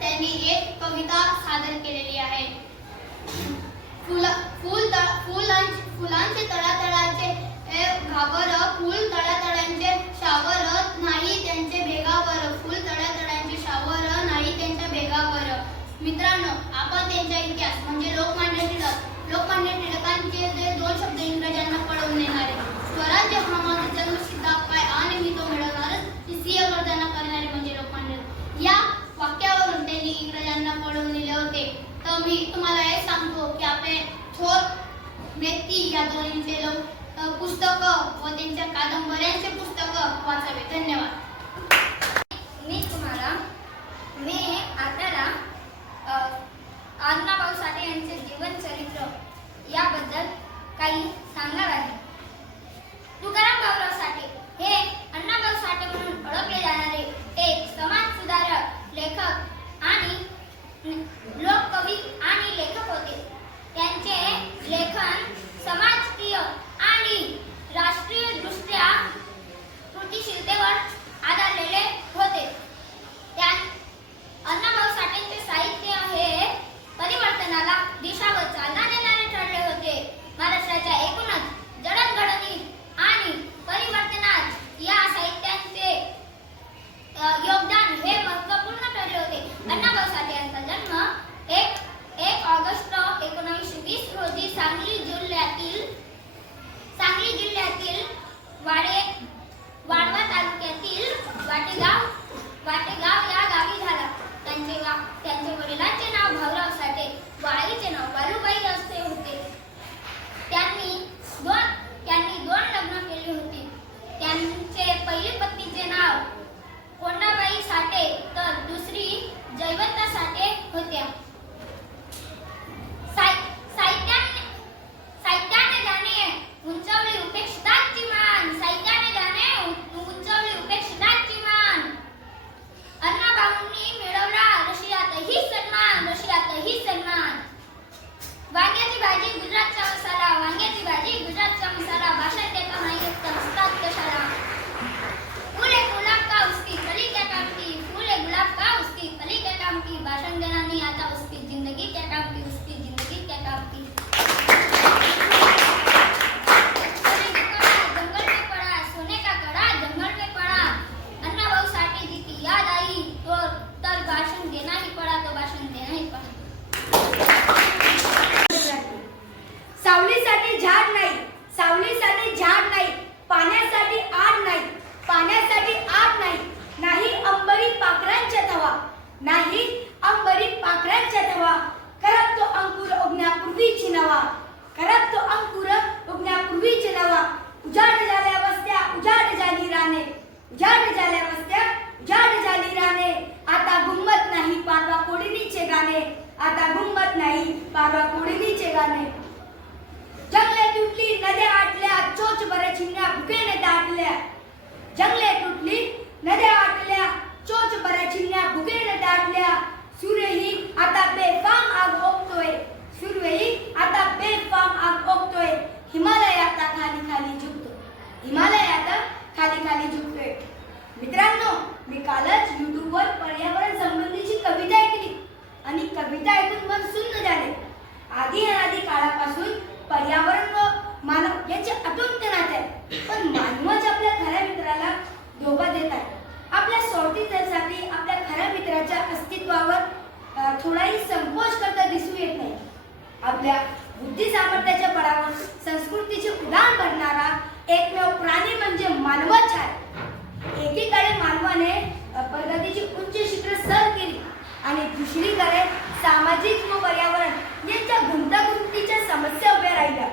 त्यांनी एक कविता सादर केलेली आहे। फुलांचे तळातळाचे घावर, फुल तळातळांचे शावर नाही त्यांचे भेगावर, फुल तळातळांचे शावर नाही त्यांच्या भेगावर। मित्रांनो, आपण त्यांचा इतिहास म्हणजे लोकमान्य टिळकांचे जे दोन शब्द इंग्रजांना पळवून नेणारे, स्वराज्य हा माझा जन्मसिद्ध हक्क आहे आणि मी तो मिळवणारच, सिंह गर्जना करणारे म्हणजे लोकमान्य, या वाक्यावरून त्यांनी इंग्रजांना पळवून नेले होते। तर मी तुम्हाला हे सांगतो की आपले थोर व्यक्ती या दोन्हींचे पुस्तक व त्यांच्या कादंबऱ्यांचे पुस्तक वाचावे। धन्यवाद। मी आपल्याला अण्णाभाऊ साठे यांचे जीवन चरित्र याबद्दल काही सांगणार आहे। तुकाराम भाऊराव साठे हे अण्णाभाऊ साठे म्हणून ओळखले जाणारे एक समाज सुधारक, लेखक आणि लोककवी आणि लेखक होते। त्यांचे लेखन समाजकीय आणि राष्ट्रीय दृष्ट्या कृतिशीलतेवर नद्या आटल्या, चोच बऱ्या चिन्या भुगेने दाटल्या. सूर्यही आता बेफाम आग ओकतोय, सूर्यही आता बेफाम आग ओकतोय. हिमालय आता खाली खाली झुकतोय, हिमालय आता खाली खाली झुकतोय. मित्रांनो, मी कालच YouTubeवर पर्यावरण संबंधीची कविता ऐकली आणि कविता ऐकून मन सुन्न झाले. आधी अनादी काळापासून पर्यावरण व मानव यांचे अतूट नाते आहे, पण मानवच आपल्या खऱ्या मित्राला धोका देत आहे. आपल्या सोडतीसाठी आपल्या खऱ्या मित्राच्या अस्तित्वावर थोडाही संकोच करता दिसू येत नाही. आपल्या बुद्धी सामर्थ्याच्या बळावर संस्कृतीचे उडाण भरणारा एकमेव प्राणी म्हणजे मानवच आहे. एकीकडे मानवाने प्रगतीची उच्च शिखरे सर केली आणि दुसरीकडे सामाजिक व पर्यावरण यांच्या गुंतागुंतीच्या समस्या उभ्या राहिल्या.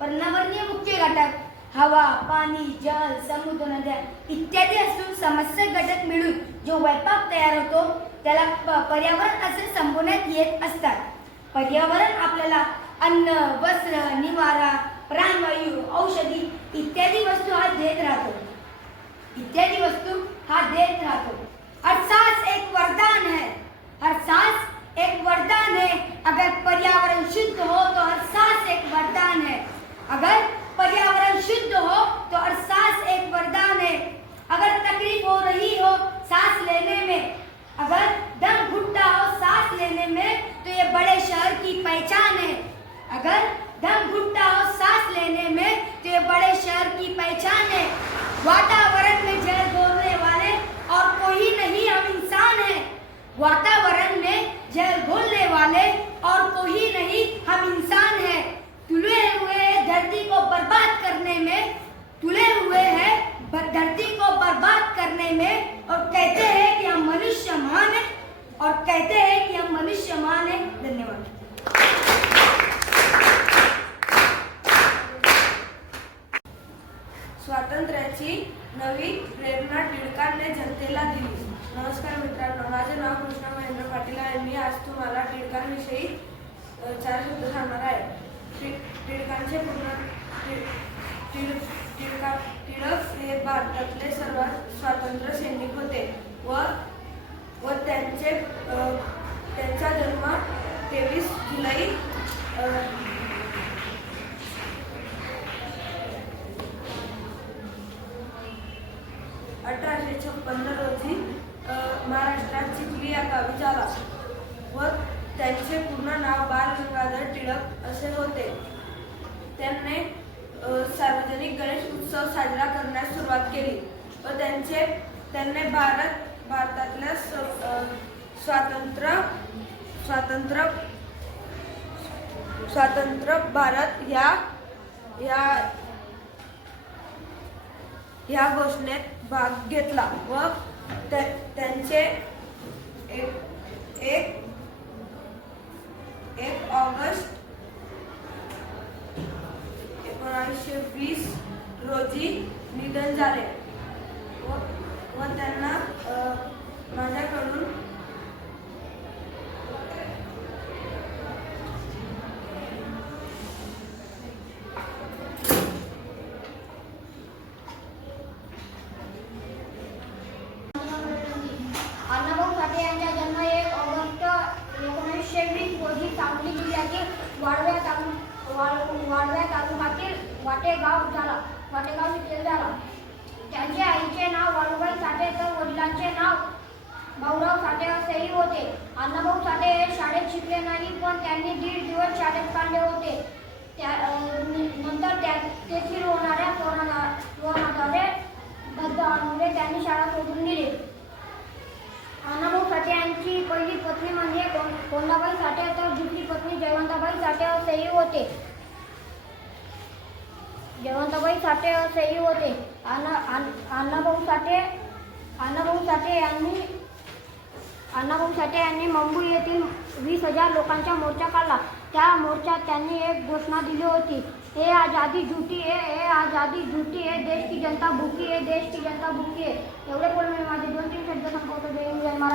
पर्यावरणीय मुख्य घटक हवा, पाणी, जल, समुद्र, नद्या इत्यादी असून समस्या घटक मिळून जो वैपाक तयार होतो त्याला पर्यावरण असे संबोधण्यात येत असतात. पर्यावरण आपल्याला अन्न, वस्त्र, निवारा, प्राणवायू, औषधी इत्यादी वस्तू हा देत राहतो, इत्यादी वस्तू हा देत राहतो. हर सांस एक वरदान है, हर सांस एक वरदान है. अगर पर्यावरण शुद्ध हो तो हर सांस एक वरदान है. अगर पर्यावरण शुद्ध हो तो हर सांस एक वरदान है. अगर तकलीफ हो रही हो सांस लेने में, अगर दम घुटता हो सांस लेने में तो ये बड़े शहर की पहचान है. अगर दम घुटता हो सांस लेने में तो ये बड़े शहर की पहचान है. वातावरण में जहर घोलने वाले और कोई नहीं हम इंसान हैं. वातावरण में जहर घोलने वाले और कोई नहीं हम इंसान हैं. तुले हुए हैं धरती को बर्बाद करने में, तुले हुए हैं धरती को बर्बाद करने में और कहते हैं कि हम मनुष्य महान हैं, और कहते हैं कि हम मनुष्य महान हैं. धन्यवाद. स्वातंत्र्याची नवी प्रेरणा टिळकांनी जनतेला दिली. नमस्कार मित्रांनो, माझे नाव कृष्णा महेंद्र पाटील आहे. मी आज तुम्हाला टिळकांविषयी 4 शब्द सांगणार आहे. टिळकांचे टिळक हे भारतातले सर्वात स्वातंत्र्य सैनिक होते व त्यांचा जन्म 23 जुलै 1856 रोजी महाराष्ट्रात चिखली या गावी झाला व त्यांचे पूर्ण नाव बाळ गंगाधर टिळक असे होते. त्यांनी सार्वजनिक गणेश उत्सव साजरा करण्यास सुरुवात केली व त्यांनी भारतातल्या स्वतंत्र भारत ह्या घोषणेत भाग घेतला व त्यांचे 1 ऑगस्ट 1920 रोजी निधन झाले व त्यांना माझ्याकडून अण्णाभाऊ साठे यांचा जन्म 1 ऑगस्ट 1920 रोजी सांगली जिल्ह्यातील वाळव्या तालुक्यातील वाटेगाव येथे झाला. त्यांच्या आईचे नाव वाळूबाई साठे तर वडिलांचे नाव भाऊराव साठे असेही होते. अण्णाभाऊ साठे हे शाळेत शिकले नाही, पण त्यांनी 1.5 दिवस शाळेत काढले होते. नंतर तेथील होणाऱ्या धक्क्यामुळे त्यांनी शाळा सोडून दिली. अण्णाभाऊ साठे यांची पहिली पत्नी म्हणजे कोंडाबाई साठे तर दुसरी पत्नी जयवंताबाई साठे असेही होते. अण्णाभाऊ साठे यांनी मुंबई येथील 20,000 लोकांचा मोर्चा काढला. त्या मोर्चात त्यांनी एक घोषणा दिली होती, ये आज़ादी झूठी है, ये आज़ादी झूठी है, देश की जनता भूखी है, देश की जनता भूखी है. एवढे बोलून मी माझे 2-3 शब्द संपवतो. जय हिंद, जय महाराष्ट्र.